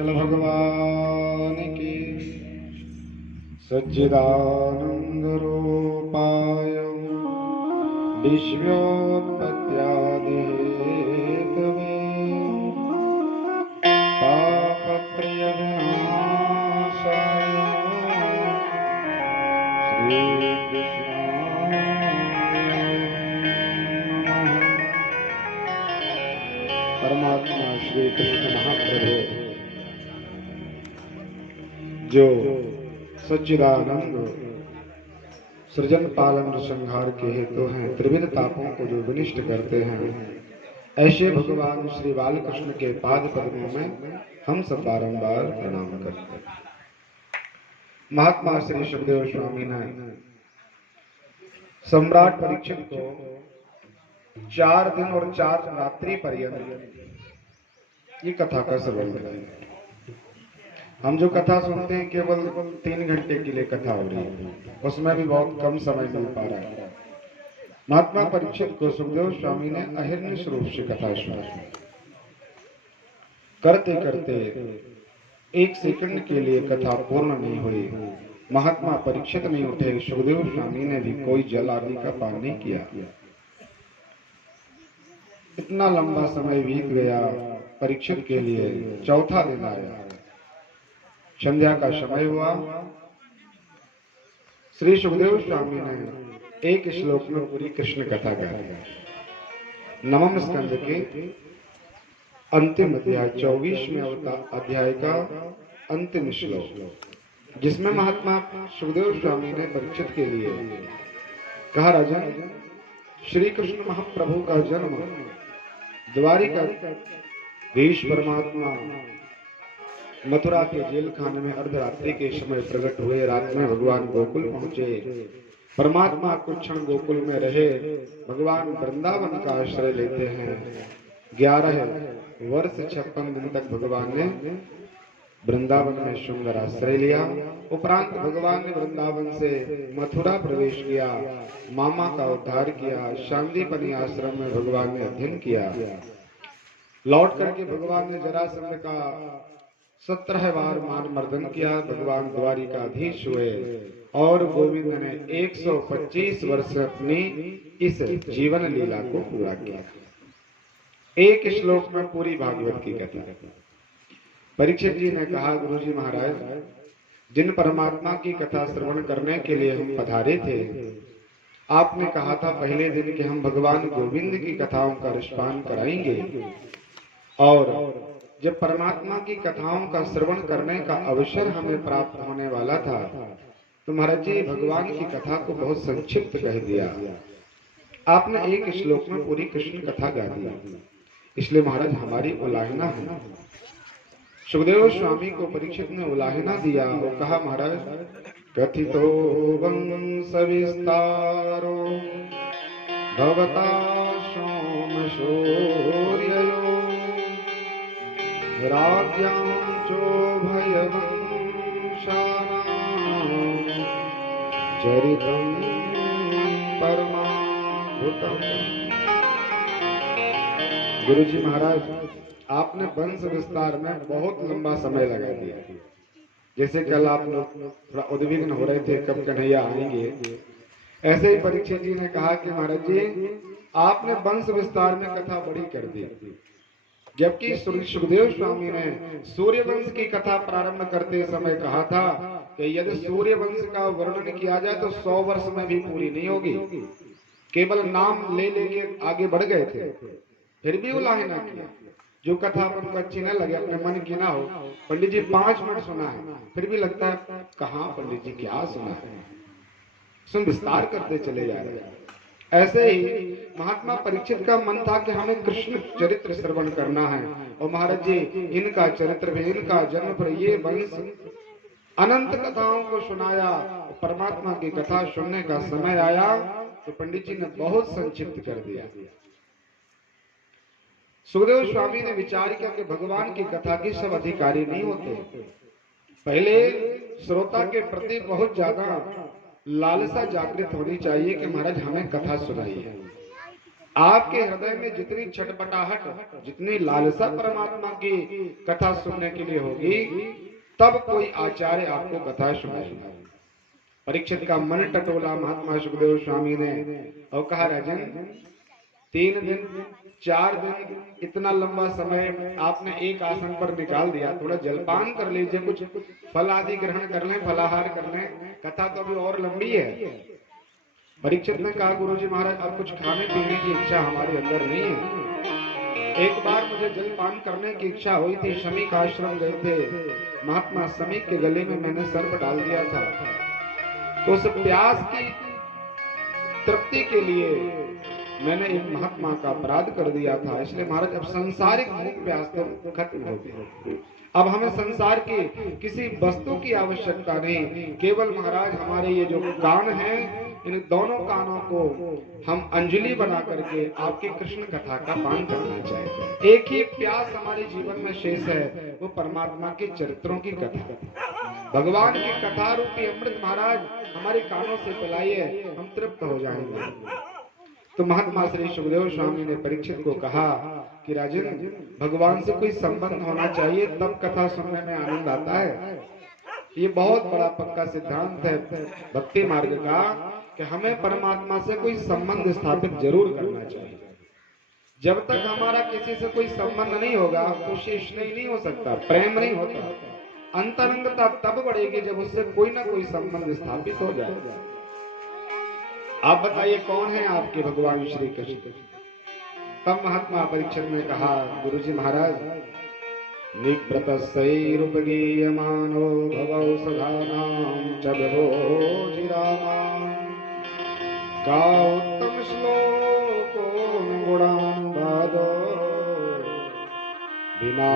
चल भगवान की सच्चिदानंद रूपाय विश्वोत्पत्त्यादि हेतवे तापत्रय विनाशाय श्री कृष्णाय नमः। परमात्मा श्री कृष्ण महाप्रभु जो सच्चिदानंद सृजन पालन संहार के हेतु हैं, त्रिविध तापों को जो विनिष्ट करते हैं, ऐसे भगवान श्री बालकृष्ण के पाद पद्मों में हम सब बारंबार प्रणाम करते हैं। महात्मा श्री सुखदेव स्वामी ने सम्राट परीक्षित को 4 दिन और 4 रात्रि पर्यंत ये कथा का श्रवण कराया। हम जो कथा सुनते हैं केवल 3 घंटे के लिए कथा हो रही है, उसमें भी बहुत कम समय मिल पा रहा है। महात्मा परीक्षित को सुखदेव स्वामी ने अहिर्निश रूप से कथा सुनाई। करते करते 1 सेकंड के लिए कथा पूर्ण नहीं हुई, महात्मा परीक्षित नहीं उठे। सुखदेव स्वामी ने भी कोई जल आदि का पान नहीं किया। इतना लंबा समय बीत गया। परीक्षित के लिए चौथा दिन आया। संध्या का समय हुआ। श्री सुखदेव स्वामी ने एक श्लोक में पूरी कृष्ण कथा गा दी। नवम स्कंद के अंतिम अध्याय 24वें अध्याय का अंतिम श्लोक, जिसमें महात्मा सुखदेव स्वामी ने परीक्षित के लिए कहा, राजन, श्री कृष्ण महाप्रभु का जन्म द्वारिका भीष्म परमात्मा मथुरा के जेल खाने में अर्धरात्रि के समय प्रकट हुए। रात में भगवान गोकुल पहुंचे। परमात्मा कुछ क्षण गोकुल में रहे। भगवान वृंदावन का आश्रय लेते हैं। 11 वर्ष 56 दिन तक भगवान ने वृंदावन में सुंदर आश्रय लिया। उपरांत भगवान ने वृंदावन से मथुरा प्रवेश किया, मामा का उद्धार किया। शांतिपनी आश्रम में भगवान ने अध्ययन किया। लौट करके भगवान ने जरासंध का 17 बार मान मर्दन किया। भगवान द्वारिकाधीश हुए और गोविंद ने 125 वर्ष अपनी इस जीवन लीला को पूरा किया। एक श्लोक में पूरी भागवत की कथा। परीक्षित जी ने कहा, गुरुजी महाराज, जिन परमात्मा की कथा श्रवण करने के लिए हम पधारे थे, आपने कहा था पहले दिन कि हम भगवान गोविंद की कथाओं का रसपान कराएंगे, और जब परमात्मा की कथाओं का श्रवण करने का अवसर हमें प्राप्त होने वाला था, तो महाराज जी भगवान की कथा को बहुत संक्षिप्त कह दिया। आपने एक श्लोक में पूरी कृष्ण कथा गा दी, इसलिए महाराज हमारी उलाहना है। सुखदेव स्वामी को परीक्षित ने उलाहना दिया और कहा, महाराज, कथितो वंश विस्तारो भवता सोम सूर्ययो राज्यां चोभयवंशानां चरितं परमाद्भुतम्। गुरुजी महाराज, आपने वंश विस्तार में बहुत लंबा समय लगा दिया। जैसे कल आप लोग थोड़ा उद्विग्न हो रहे थे कब कन्हैया आएंगे, ऐसे ही परीक्षित जी ने कहा कि महाराज जी, आपने वंश विस्तार में कथा बड़ी कर दी। जबकि सुखदेव स्वामी ने सूर्य वंश की कथा प्रारंभ करते समय कहा था कि यदि सूर्य वंश का वर्णन किया जाए तो 100 वर्ष में भी पूरी नहीं होगी। केवल नाम ले लेके आगे बढ़ गए थे, फिर भी उलाहना किया। जो कथा आपको अच्छी न लगे, अपने मन की ना हो, पंडित जी 5 मिनट सुना है, फिर भी लगता है कहाँ पंडित जी क्या सुना है, सुन विस्तार करते चले जा रहे हैं। ऐसे ही महात्मा परीक्षित का मन था कि हमें कृष्ण चरित्र श्रवण करना है, और महाराज जी इनका चरित्र भी, इनका जन्म पर, ये वंश अनंत कथाओं को सुनाया। परमात्मा की कथा सुनने का समय आया तो पंडित जी ने बहुत संक्षिप्त कर दिया। सुखदेव स्वामी ने विचार किया कि भगवान की कथा की सब अधिकारी नहीं होते। पहले श्रोता के प्रति बहुत ज्यादा लालसा जागृत होनी चाहिए कि महाराज हमें कथा सुनाइए। आपके हृदय में जितनी छटपटाहट, जितनी लालसा परमात्मा की कथा सुनने के लिए होगी, तब कोई आचार्य आपको कथा सुनाएगा। परीक्षित का मन टटोला महात्मा सुखदेव स्वामी ने और कहा, राजन 3 दिन 4 दिन इतना लंबा समय आपने एक आसन पर निकाल दिया, थोड़ा जलपान कर लीजिए, कुछ फल आदि ग्रहण कर लें, फलाहार कर लें, कथा तो अभी और लंबी है। परीक्षित ने कहा, गुरुजी महाराज अब कुछ खाने पीने की इच्छा हमारे अंदर नहीं है। एक बार मुझे जलपान करने की इच्छा हुई थी, शमीक आश्रम गए थे, महात्मा शमीक के गले में मैंने सर्प डाल दिया था, तो उस प्यास की तृप्ति के लिए मैंने एक महात्मा का अपराध कर दिया था, इसलिए महाराज अब सांसारिक भूख प्यास तो खत्म हो गई। अब हमें संसार की किसी वस्तु की आवश्यकता नहीं, केवल महाराज हमारे ये जो कान हैं, इन दोनों कानों को हम अंजलि बना करके आपकी कृष्ण कथा का पान करना चाहिए। एक ही प्यास हमारे जीवन में शेष है, वो परमात्मा के चरित्रों की कथा, भगवान की कथा रूपी अमृत महाराज हमारे कानों से पिलाइए, हम तृप्त हो जाएंगे। तो महात्मा श्री सुखदेव स्वामी ने परीक्षित को कहा कि राजन, भगवान से कोई संबंध होना चाहिए, तब कथा सुनने में आनंद आता है। ये बहुत बड़ा पक्का सिद्धांत है भक्ति मार्ग का कि हमें परमात्मा से कोई संबंध स्थापित जरूर करना चाहिए। जब तक हमारा किसी से कोई संबंध नहीं होगा, तो स्नेह नहीं हो सकता, प्रेम नहीं होता। अंतरंगता तब बढ़ेगी जब उससे कोई ना कोई संबंध स्थापित हो जाए। आप बताइए कौन है आपके भगवान श्री कृष्ण? तब महात्मा परीक्षित ने कहा, गुरुजी महाराज, निव्रतस्यैरुपगीयमानो भवौषधानां च विभोजिरामां का उत्तम श्लोको गुणान् वादो विना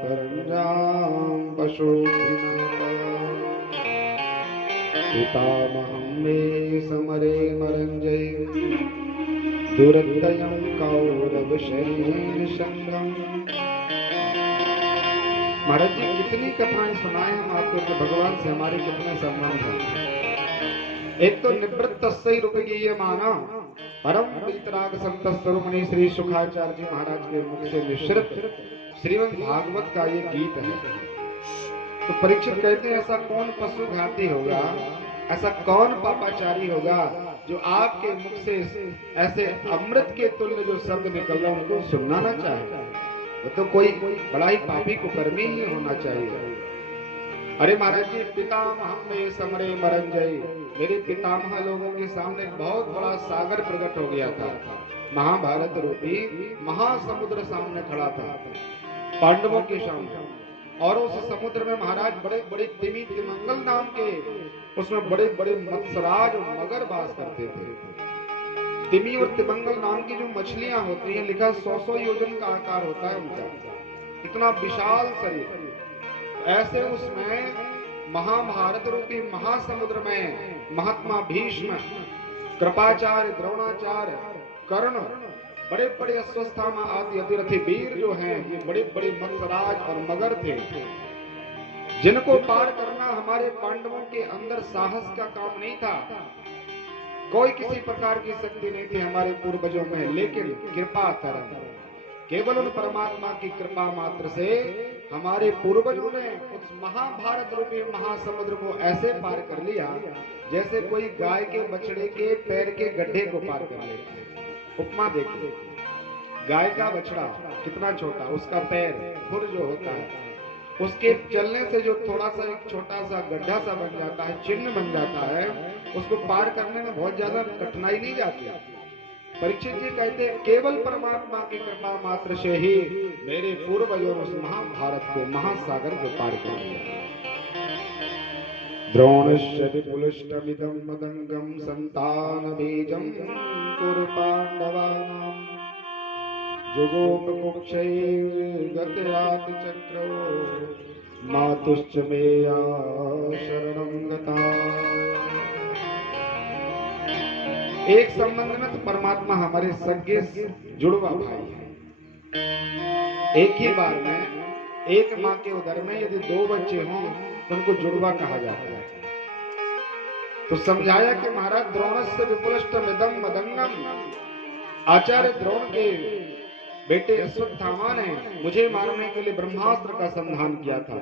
तरञ्जां पशुघ्नाता पितामहं मे समरे मरञ्जय दुरत्ययं कौरवशैलेन संगम। महाराज जी कितनी कथाएं सुनाए हम आपको कि भगवान से हमारे कितने संबंध हैं। एक तो निवृत्तस्यैरुपगीयमाना परम वीतराग संतस्तरुमणि श्री सुखाचार्य जी महाराज के मुख से निश्रित श्रीमद् भागवत का ये गीत है। तो परीक्षित कहते हैं, ऐसा कौन पशु घाती होगा, ऐसा कौन पापाचारी होगा जो आपके मुख से ऐसे अमृत के तुल्य जो शब्द निकल रहा उनको सुनना ना चाहे। वो तो कोई बड़ा ही पापी कुकर्मी ही होना चाहिए। अरे महाराज जी, पितामह में समरे मरंजय, मेरे पितामह लोगों के सामने बहुत बड़ा सागर प्रकट हो गया था, महाभारत रूपी महासमुद्र सामने खड़ा था पांडवों के सामने। और उस समुद्र में महाराज बड़े बड़े तिमी तिमंगल नाम के, उसमें बड़े बड़े मत्सराज और मगर वास करते थे। तिमी और तिमंगल नाम की जो मछलियां होती हैं, लिखा 100 योजन का आकार होता है उनका, इतना विशाल शरीर। ऐसे उसमें महाभारत रूपी महासमुद्र में महात्मा भीष्म, कृपाचार्य, द्रोणाचार्य, कर्ण, बड़े बड़े अश्वस्थामा आदि अतिरथी वीर जो हैं, ये बड़े बड़े मत्सराज और मगर थे, जिनको पार करना हमारे पांडवों के अंदर साहस का काम नहीं था। कोई किसी प्रकार की शक्ति नहीं थी हमारे पूर्वजों में, लेकिन कृपा तरह केवल उन परमात्मा की कृपा मात्र से हमारे पूर्वजों ने उस महाभारत रूपी महासमुद्र को ऐसे पार कर लिया जैसे कोई गाय के बछड़े के पैर के गड्ढे को पार कर लेता है। उपमा देखिए, गाय का बछड़ा कितना छोटा, उसका पैर खुर जो होता है, उसके चलने से जो थोड़ा सा एक छोटा सा गड्ढा सा बन जाता है, चिन्ह बन जाता है, उसको पार करने में बहुत ज्यादा कठिनाई नहीं जाती। परीक्षित जी कहते हैं, केवल परमात्मा की कृपा मात्र से ही मेरे पूर्वजों ने उस महाभारत को, महासागर को पार कर दिया। द्रोणस्य विपुलष्टमिदं मदंगम संतान बीजं कुरु पांडवानां जुगोपकुक्षैर्गतयाति चक्रो मातुश्च मेया शरणं गता। एक संबंध में तो परमात्मा हमारे सगे जुड़वा भाई है। एक ही बार में एक माँ के उदर में यदि 2 बच्चे हों तो उनको जुड़वा कहा जाता है। तो समझाया कि महाराज द्रोणस्य विपुलष्टमिदं मदंगम, आचार्य द्रोण के बेटे अश्वत्थामा ने मुझे मारने के लिए ब्रह्मास्त्र का संधान किया था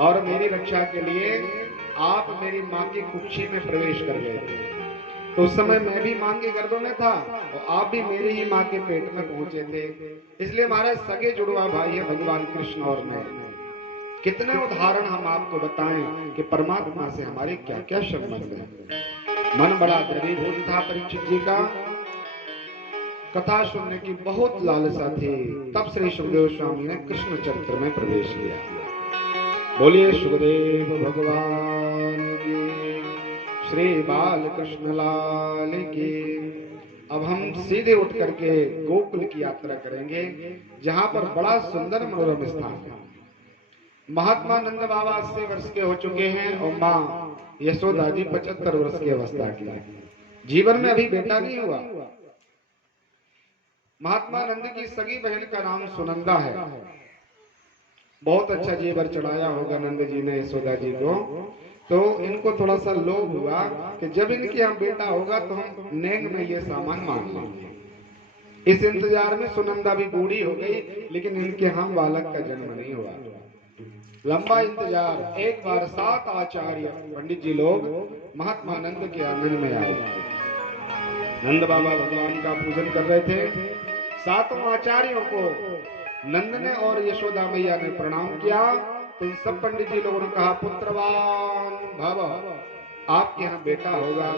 और मेरी रक्षा के लिए आप मेरी मां की कुक्षी में प्रवेश कर गए थे। तो उस समय मैं भी मां के गर्भ में था और आप भी मेरी ही मां के पेट में पहुंचे थे। इसलिए हमारे सगे जुड़वा भाई है भगवान कृष्ण और मैं। कितने उदाहरण हम आपको बताएं कि परमात्मा से हमारे क्या क्या संबंध है। मन बड़ा द्रवीभूत था परीक्षित जी का, कथा सुनने की बहुत लालसा थी। तब श्री सुखदेव स्वामी ने कृष्ण चरित्र में प्रवेश किया। बोलिए सुखदेव भगवान की, श्री बाल कृष्ण लाल की। अब हम सीधे उठ करके गोकुल की यात्रा करेंगे, जहां पर बड़ा सुंदर मनोरम स्थान है। महात्मा नंद बाबा 80 वर्ष के हो चुके हैं और माँ यशोदा जी 75 वर्ष की अवस्था की है। जीवन में अभी बेटा नहीं हुआ। महात्मा नंद की सगी बहन का नाम सुनंदा है। बहुत अच्छा जेवर चढ़ाया होगा नंद जी ने यशोदा जी को, तो इनको थोड़ा सा लोभ हुआ कि जब इनके यहाँ बेटा होगा तो हम नेंग में ये सामान मांग लेंगे। इस इंतजार में सुनंदा भी बूढ़ी हो गई, लेकिन इनके यहाँ बालक का जन्म नहीं हुआ। लंबा इंतजार। एक बार 7 आचार्य पंडित जी लोग महात्मा नंद के आंगन में आए। नंद बाबा भगवान का पूजन कर रहे थे। 7 आचार्यों को नंद ने और यशोदा मैया ने प्रणाम किया। तो इन सब पंडित जी लोगों ने कहा, पुत्रवान भव, आपके यहाँ बेटा होगा।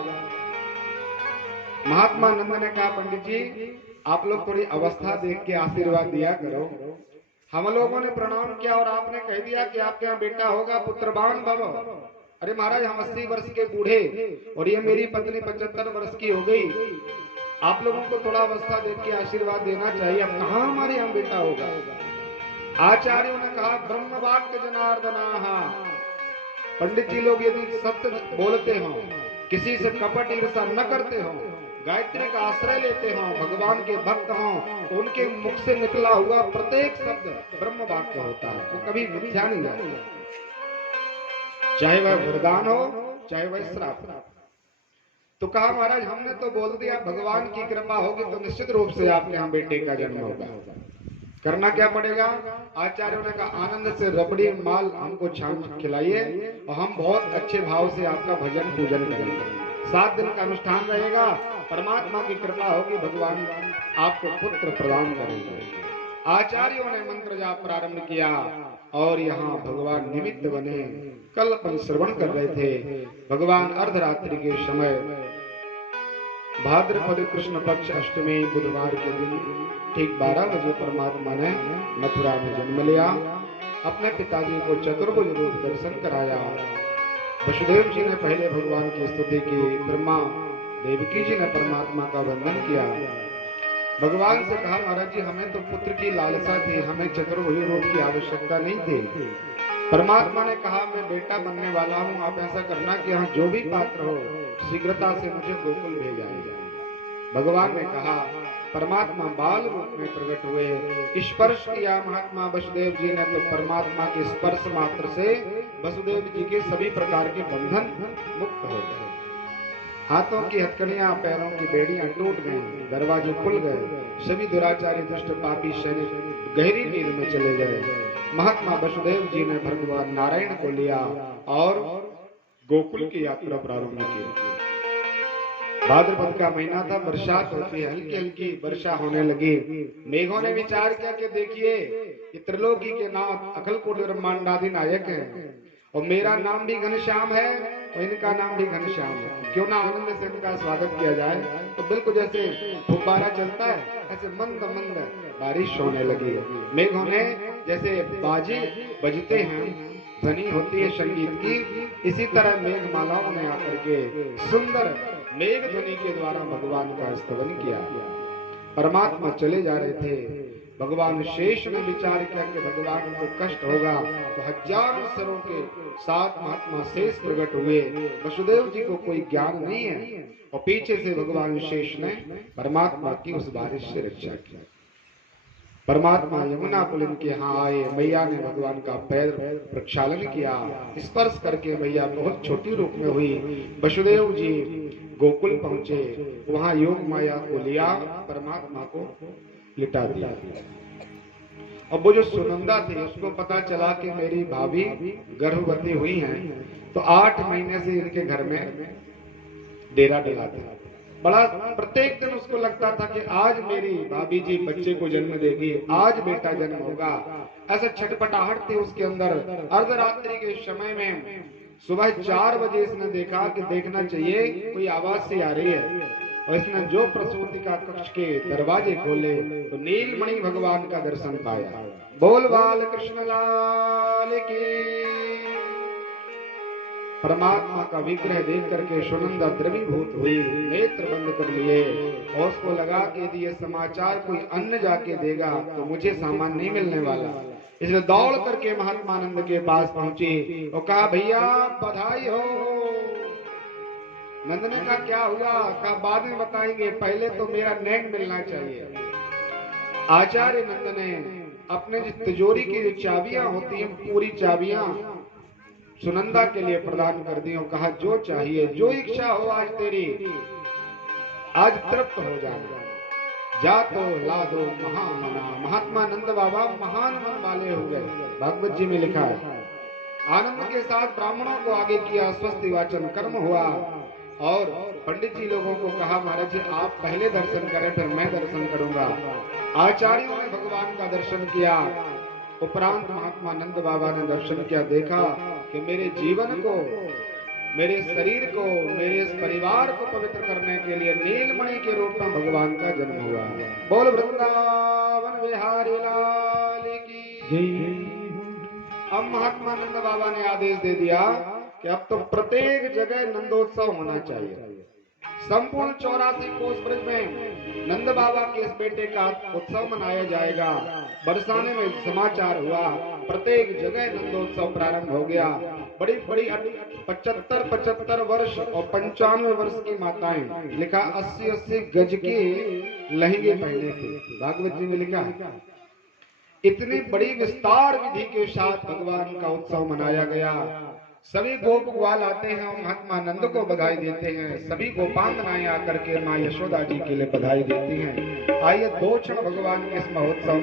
महात्मा नंद ने कहा, पंडित जी आप लोग थोड़ी अवस्था देख के आशीर्वाद दिया करो। हम लोगों ने प्रणाम किया और आपने कह दिया कि आपके यहाँ बेटा होगा, पुत्रवान भव। अरे महाराज हम 80 वर्ष के बूढ़े और ये मेरी पत्नी 75 वर्ष की हो गई। आप लोगों को थोड़ा अवस्था देख के आशीर्वाद देना चाहिए। अब कहाँ हमारे यहाँ बेटा होगा। आचार्यों ने कहा, ब्रह्म वाक्य जनार्दना। पंडित जी लोग यदि सत्य बोलते हो, किसी से कपट ईर्षा न करते हो, गायत्री का आश्रय लेते हो, भगवान के भक्त हो, तो उनके मुख से निकला हुआ प्रत्येक शब्द ब्रह्म वाक्य होता है। वो कभी मिथ्या नहीं जाता, चाहे वह वरदान हो चाहे वह श्राप। तो कहा महाराज हमने तो बोल दिया, भगवान की कृपा होगी तो निश्चित रूप से आपके यहाँ बेटे का जन्म होगा। करना क्या पड़ेगा? आचार्यों ने कहा, आनंद से रबड़ी माल हमको छान खिलाइए और हम बहुत अच्छे भाव से आपका भजन पूजन करेंगे। 7 दिन का अनुष्ठान रहेगा। परमात्मा की कृपा होगी, भगवान आपको पुत्र प्रदान करेंगे। आचार्यों ने मंत्र जाप प्रारंभ किया और यहाँ भगवान निमित्त बने। कल अपन श्रवण कर रहे थे, भगवान अर्धरात्रि के समय भाद्रपद कृष्ण पक्ष अष्टमी बुधवार के दिन ठीक 12 बजे परमात्मा ने मथुरा में जन्म लिया। अपने पिताजी को चतुर्भुज रूप दर्शन कराया। वसुदेव जी ने पहले भगवान की स्तुति की, ब्रह्मा देवकी जी ने परमात्मा का वंदन किया। भगवान से कहा, महाराज जी हमें तो पुत्र की लालसा थी, हमें चतुर्भुज रूप की आवश्यकता नहीं थी। परमात्मा ने कहा, मैं बेटा बनने वाला हूँ, आप ऐसा करना कि यहाँ जो भी पात्र हो शीघ्रता से मुझे गोकुल भेजा जाए। भगवान ने कहा, परमात्मा बाल रूप में प्रकट हुए। स्पर्श किया महात्मा वसुदेव जी ने, तो परमात्मा के स्पर्श मात्र से वसुदेव जी के सभी प्रकार के बंधन मुक्त हो गए। हाथों की हथकड़ियां, पैरों की बेड़ियां टूट गईं, दरवाजे खुल गए। सभी दुराचारी दुष्ट पापी सैनिक गहरी नींद में चले गए। महात्मा वसुदेव जी ने भगवान नारायण को लिया और गोकुल की यात्रा प्रारंभ की। भाद्रपद का महीना था, बरसात होती है, हल्की हल्की वर्षा होने लगी। मेघों ने विचार किया कि देखिए ये त्रिलोकी के नाथ अखिलपुर ब्रह्मांडादि नायक हैं और मेरा नाम भी घनश्याम है और इनका नाम भी घनश्याम है, क्यों ना आनंद से इनका स्वागत किया जाए। तो बिल्कुल जैसे फुब्बारा चलता है ऐसे मंद मंद बारिश होने लगी। मेघों ने जैसे बाजे बजते हैं, ध्वनि होती है संगीत की, इसी तरह मेघ मालाओं ने आकर के सुंदर मेघ ध्वनि के द्वारा भगवान का स्तवन किया। परमात्मा चले जा रहे थे। भगवान शेष ने विचार किया कि भगवान को कष्ट होगा, तो हजारों सरों के 7 महात्मा शेष प्रकट हुए। वसुदेव जी को कोई ज्ञान नहीं है और पीछे से भगवान शेष ने परमात्मा की उस बारिश से रक्षा की। परमात्मा यमुना पुल के यहाँ आए। मैया ने भगवान का पैर प्रक्षालन किया, स्पर्श करके मैया बहुत छोटी रूप में हुई। वसुदेव जी गोकुल पहुंचे, वहां योग माया को लिया, परमात्मा को लिटा दिया। और वो जो सुनंदा थी उसको पता चला कि मेरी भाभी गर्भवती हुई हैं, तो 8 महीने से इनके घर में डेरा डला था। बड़ा प्रत्येक दिन उसको लगता था कि आज मेरी भाभी जी बच्चे को जन्म देगी, आज बेटा जन्म होगा। ऐसा छटपटाहट थी उसके अंदर। अर्धरात्रि के समय में सुबह 4 बजे इसने देखा कि देखना चाहिए कोई आवाज सी आ रही है, और इसने जो प्रसूति का कक्ष के दरवाजे खोले तो नीलमणि भगवान का दर्शन पाया। बोल बाल कृष्ण लाल की। परमात्मा का विग्रह देख करके सुनंदा द्रवीभूत हुई, नेत्र बंद कर लिए, और उसको लगा कि यदि ये समाचार कोई अन्य जाके देगा तो मुझे सामान नहीं मिलने वाला। इसलिए दौड़ करके महात्मानंद के पास पहुंची और कहा, भैया बधाई हो। नंद ने कहा, क्या हुआ? कहा, बाद में बताएंगे, पहले तो मेरा नैन मिलना चाहिए। आचार्य नंद ने अपने तिजोरी की जो चाबियां होती हैं, पूरी चाबियां सुनंदा के लिए प्रदान कर दी और कहा, जो चाहिए, जो इच्छा हो आज तेरी, आज तृप्त हो जाना, जा तो ला दो महामना। महात्मा नंद बाबा महान मन वाले हो गए। भागवत जी में लिखा है, आनंद के साथ ब्राह्मणों को आगे किया, स्वस्ति वाचन कर्म हुआ, और पंडित जी लोगों को कहा, महाराज जी आप पहले दर्शन करें, फिर मैं दर्शन करूंगा। आचार्यों ने भगवान का दर्शन किया। उपरांत महात्मा नंद बाबा ने दर्शन किया, देखा कि मेरे जीवन को, मेरे शरीर को, मेरे इस परिवार को पवित्र करने के लिए नीलमणि के रूप में भगवान का जन्म हुआ। बोल वृंदावन बिहारी लाल की जय। अब महात्मा नंद बाबा ने आदेश दे दिया कि अब तो प्रत्येक जगह नंदोत्सव होना चाहिए। संपूर्ण 84 कोस ब्रज में नंद बाबा के इस बेटे का उत्सव मनाया जाएगा। बरसाने में समाचार हुआ, प्रत्येक जगह नंदोत्सव प्रारंभ हो गया। बड़ी बड़ी 75 वर्ष और 95 वर्ष की माताएं, लिखा 80 गज के लहंगे पहने थे। भागवत जी में लिखा है, इतनी बड़ी विस्तार विधि के साथ भगवान का उत्सव मनाया गया। सभी गोप ग्वाल आते हैं और महात्मा नंद को बधाई देते हैं। सभी गोपांगनाएं आकर के माँ यशोदा जी के लिए बधाई देती हैं। आइए 2 क्षण भगवान के इस महोत्सव में